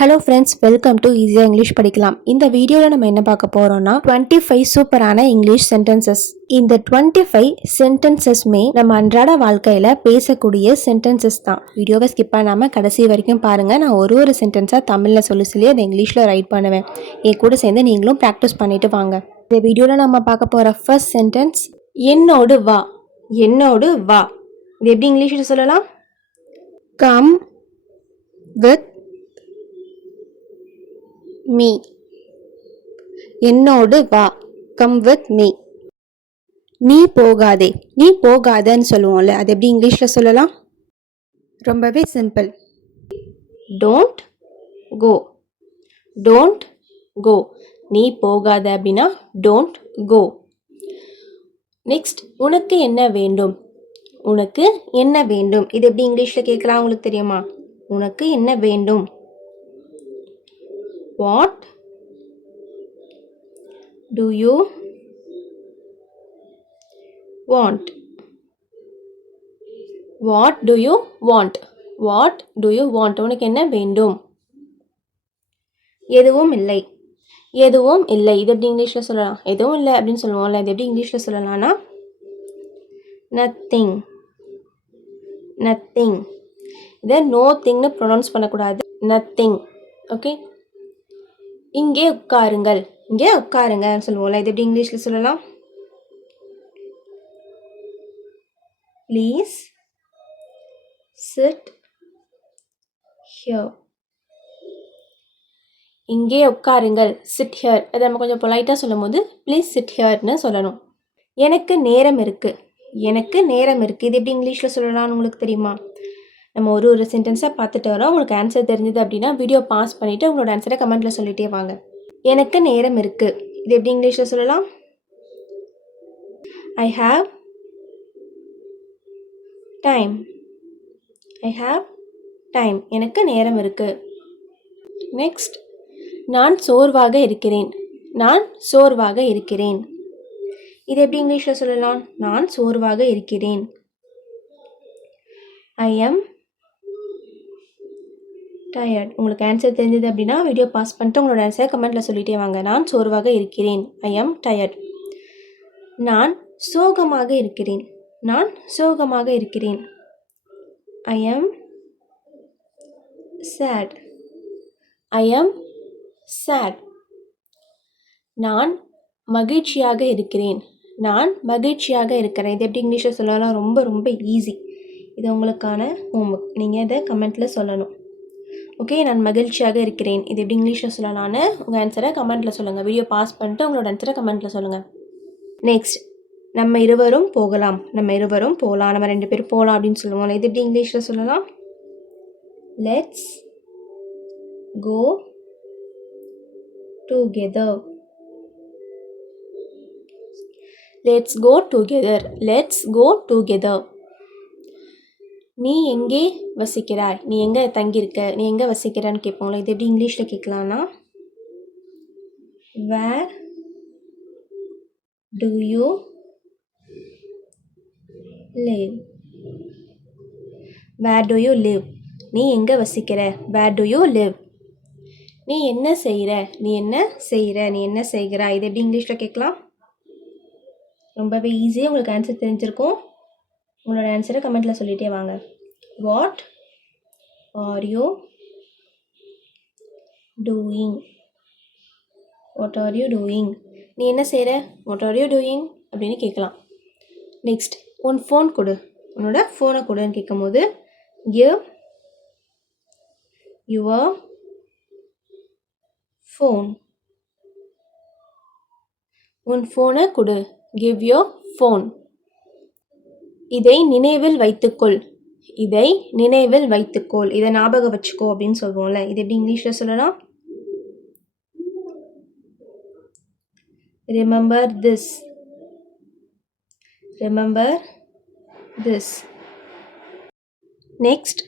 Hello friends, welcome to ஈஸியாக English படிக்கலாம். இந்த வீடியோவில் நம்ம என்ன பார்க்க போகிறோம்னா 25 சூப்பரான இங்கிலீஷ் சென்டென்சஸ். இந்த 25 சென்டென்சஸ்மே நம்ம அன்றாட வாழ்க்கையில் பேசக்கூடிய சென்டென்சஸ் தான். வீடியோவை ஸ்கிப் பண்ணாமல் கடைசி வரைக்கும் பாருங்கள். நான் ஒரு சென்டென்ஸாக தமிழில் சொல்லி அதை இங்கிலீஷில் ரைட் பண்ணுவேன். என் கூட சேர்ந்து நீங்களும் ப்ராக்டிஸ் பண்ணிட்டு வாங்க. இந்த வீடியோவில் நம்ம பார்க்க போகிற ஃபர்ஸ்ட் சென்டென்ஸ், என்னோடு வா. என்னோடு வா. இது எப்படி இங்கிலீஷில் சொல்லலாம்? Come with me. என்னோடு வா. Come with me. நீ போகாதே. நீ போகாதன்னு சொல்லுவோம்ல, அது எப்படி இங்கிலீஷில் சொல்லலாம்? ரொம்பவே simple. Don't go. Don't go. நீ போகாத அப்படின்னா டோன்ட் கோ. நெக்ஸ்ட், உனக்கு என்ன வேண்டும். உனக்கு என்ன வேண்டும். இது எப்படி இங்கிலீஷில் கேட்கலாம் உங்களுக்கு தெரியுமா? உனக்கு என்ன வேண்டும். What do you want? What do you want? What do you want? உனக்கு என்ன வேண்டும். எதுவும் இல்லை. எதுவும் இல்லை. இது எப்படி இங்கிலீஷில் சொல்லலாம்? எதுவும் இல்லை அப்படின்னு சொல்லுவோம்ல, இது எப்படி இங்கிலீஷில் சொல்லலாம்னா நத்திங். நத்திங். இதை நோ திங்னு ப்ரொனவுன்ஸ் பண்ணக்கூடாது. நத்திங். ஓகே. இங்கே உட்காருங்கள். இங்கே உட்காருங்கன்னு சொல்லுவோம்ல, இது எப்படி இங்கிலீஷில் சொல்லலாம்? Please sit here. இங்கே உட்காருங்கள். Chit here. அதை நம்ம கொஞ்சம் பொலைட்டாக சொல்லும் போது ப்ளீஸ் சிட் ஹியர்னு சொல்லணும். எனக்கு நேரம் இருக்குது. எனக்கு நேரம் இருக்குது. இது எப்படி இங்கிலீஷில் சொல்லலாம்னு உங்களுக்கு தெரியுமா? நம்ம ஒரு சென்டென்ஸாக பார்த்துட்டு வரோம். உங்களுக்கு ஆன்சர் தெரிஞ்சது அப்படின்னா வீடியோ பாஸ் பண்ணிவிட்டு உங்களோட ஆன்சரை கமெண்ட்டில் சொல்லிகிட்டே வாங்க. எனக்கு நேரம் இருக்குது. இது எப்படி இங்கிலீஷில் சொல்லலாம்? I have time. I have time. எனக்கு நேரம் இருக்குது. நெக்ஸ்ட், நான் சோர்வாக இருக்கிறேன். நான் சோர்வாக இருக்கிறேன். இது எப்படி இங்கிலீஷில் சொல்லலாம்? நான் சோர்வாக இருக்கிறேன். I am tired. உங்களுக்கு ஆன்சர் தெரிஞ்சது அப்படின்னா வீடியோ பாஸ் பண்ணிட்டு உங்களோட ஆன்சரை கமெண்ட்டில் சொல்லிட்டே வாங்க. நான் சோர்வாக இருக்கிறேன். I am tired. நான் சோகமாக இருக்கிறேன். நான் சோகமாக இருக்கிறேன். I am chat. I am chat. நான் மகிழ்ச்சியாக இருக்கிறேன். நான் மகிழ்ச்சியாக இருக்கிறேன். இது எப்படி இங்கிலீஷில் சொல்லலாம்? ரொம்ப ரொம்ப ஈஸி. இது உங்களுக்கான ஹோம்ஒர்க். நீங்கள் இதை கமெண்ட்டில் சொல்லணும். ஓகே, நான் மகிழ்ச்சியாக இருக்கிறேன். இது எப்படி இங்கிலீஷில் சொல்லலான்னு உங்கள் ஆன்சரை கமெண்ட்டில் சொல்லுங்கள். வீடியோ பாஸ் பண்ணிட்டு உங்களோட ஆன்சரை கமெண்ட்டில் சொல்லுங்கள். நெக்ஸ்ட், நம்ம இருவரும் போகலாம். நம்ம இருவரும் போகலாம். நம்ம 2 பேரும் போகலாம் அப்படின்னு சொல்லுவோம். இது எப்படி இங்கிலீஷில் சொல்லலாம்? Let's go together. Let's go together. Let's go together. நீ எங்கே வசிக்கிறாய். நீ எங்கே தங்கியிருக்க. நீ எங்கே வசிக்கிறான்னு கேட்போங்களா, இது எப்படி இங்கிலீஷில் கேட்கலான்னா where do you live. Where do you live. நீ எங்கே வசிக்கிற. Where do you live. நீ என்ன செய்கிற. நீ என்ன செய்கிற. நீ என்ன செய்கிறாய். இது எப்படி இங்கிலீஷில் கேட்கலாம்? ரொம்பவே ஈஸியாக உங்களுக்கு ஆன்சர் தெரிஞ்சிருக்கும். உங்களோட ஆன்சரை கமெண்ட்டில் சொல்லிகிட்டே வாங்க. What are you doing. What are you doing. நீ என்ன செய்கிற. வாட் ஆர் யூ டூயிங் அப்படின்னு கேட்கலாம். நெக்ஸ்ட், உன் ஃபோன் கொடு. உன்னோட ஃபோனை கொடுன்னு கேட்கும் போது கிவ் யுவர் ஃபோன். உன் ஃபோனை கொடு. Give your phone. இதை நினைவில் வைத்துக்கொள். இதை நினைவில் வைத்துக்கொள். இதை ஞாபகம் வச்சுக்கோ அப்படின்னு சொல்லுவோம்ல, இது எப்படி இங்கிலீஷில் சொல்லலாம்? Remember this. Remember this. Next,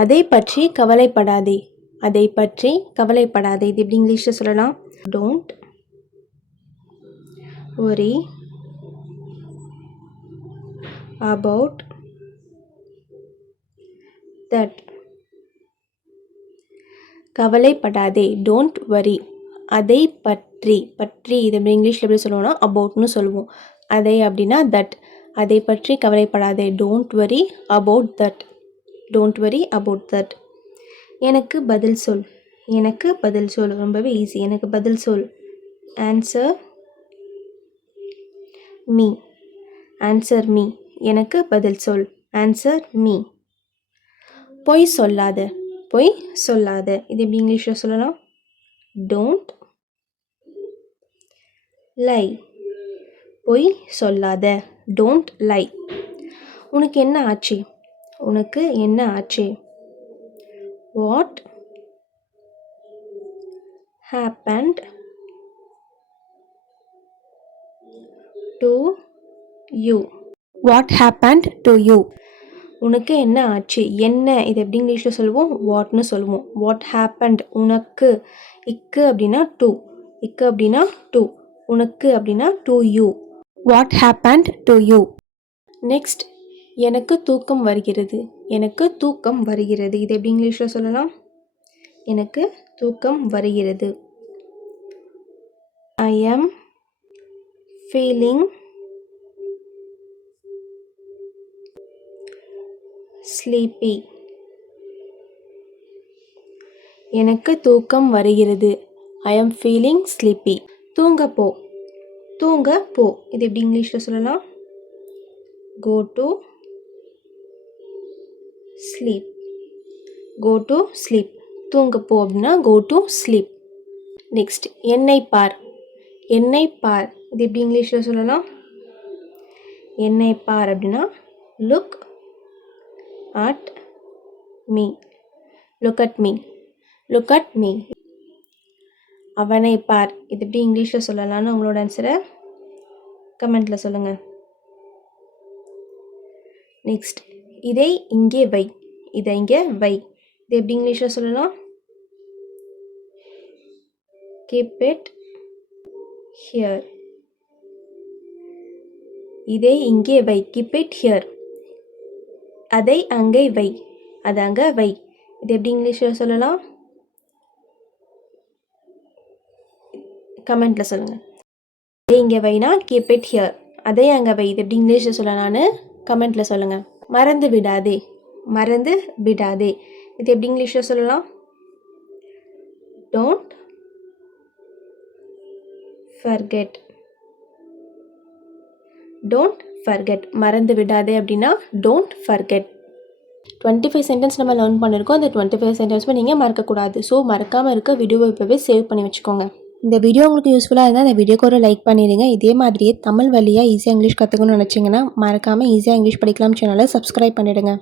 அதை பற்றி கவலைப்படாதே. அதை பற்றி கவலைப்படாதே. இது எப்படி இங்கிலீஷில் சொல்லலாம்? Don't worry about that. கவலைப்படாதே, டோன்ட் வரி. அதை பற்றி, பற்றி இது இங்கிலீஷில் எப்படி சொல்லுவோம்னா அபவுட்னு சொல்லுவோம். அதை அப்படின்னா தட். அதை பற்றி கவலைப்படாதே, don't worry about that. Don't worry about that. எனக்கு பதில் சொல். எனக்கு பதில் சொல் ரொம்பவே ஈஸி. எனக்கு பதில் சொல். Answer me. Answer me. எனக்கு பதில் சொல். Answer me. பொய் சொல்லாத. பொய் சொல்லாத இது எப்படி இங்கிலீஷில் சொல்லலாம்? Don't lie. பொய் சொல்லாத. Don't lie. உனக்கு என்ன ஆச்சு? உனக்கு என்ன ஆச்சு? What happened to you? What happened to you? உனக்கு என்ன ஆச்சு? என்ன இது எப்படி இங்கிலீஷில் சொல்லுவோம்? வாட்னு சொல்லுவோம். வாட் ஹேப்பன்ட் உனக்கு. இக்கு அப்படின்னா டு. இக்கு அப்படின்னா டு. உனக்கு அப்படின்னா to you. What happened to you? Next, எனக்கு தூக்கம் வருகிறது. எனக்கு தூக்கம் வருகிறது இது எப்படி இங்கிலீஷில் சொல்லலாம்? எனக்கு தூக்கம் வருகிறது. ஐ ஆம் ஃபீலிங் ஸ்லீப்பி. எனக்கு தூக்கம் வருகிறது. ஐ ஆம் ஃபீலிங் ஸ்லீப்பி. தூங்க போ. தூங்க போ இது எப்படி இங்கிலீஷில் சொல்லலாம்? Go to sleep. Go to sleep. தூங்க போ அப்படின்னா கோ டு ஸ்லீப். நெக்ஸ்ட், என்னை பார். என்னை பார் இது எப்படி இங்கிலீஷில் சொல்லலாம்? என்னை பார் அப்படின்னா look at me. Look at me. Look at me. அவனை பார் இது எப்படி இங்கிலீஷில் சொல்லலாம்னு உங்களோட ஆன்சரை கமெண்ட்டில் சொல்லுங்கள். நெக்ஸ்ட், இதை இங்கே வை. இதை இங்கே வை இது எப்படி இங்கிலீஷில் சொல்லலாம்? Keep it here. இதை இங்கே வை. Keep it here. அதை அங்கே வை. அதை அங்கே வை இது எப்படி இங்கிலீஷில் சொல்லலாம்? கமெண்ட்டில் சொல்லுங்கள். அதை இங்கே வைனா கீப் இட் ஹியர். அதை அங்கே வை இது எப்படி இங்கிலீஷில் சொல்லலான்னு கமெண்ட்டில் சொல்லுங்கள். மறந்து விடாதே. மறந்து விடாதே இது எப்படி இங்கிலீஷில் சொல்லலாம்? Don't forget. Don't forget. மறந்து விடாதே அப்படின்னா டோன்ட் ஃபர்கெட். 25 சென்டென்ஸ் நம்ம லேர்ன் பண்ணியிருக்கோம். அந்த 25 சென்டென்ஸுமே நீங்கள் மறக்கக்கூடாது. ஸோ மறக்காமல் இருக்க வீடியோவை இப்போவே சேவ் பண்ணி வச்சுக்கோங்க. இந்த வீடியோ உங்களுக்கு யூஸ்ஃபுல்லாக இருந்தால் அந்த வீடியோக்கு ஒரு லைக் பண்ணிடுங்க. இதே மாதிரியே தமிழ் வழியாக ஈஸியாக இங்கிலீஷ் கற்றுக்கணும்னு நினச்சிங்கன்னா மறக்காமல் ஈஸியாக இங்கிலீஷ் படிக்கலாம் சேனலை சப்ஸ்கிரைப் பண்ணிவிடுங்க.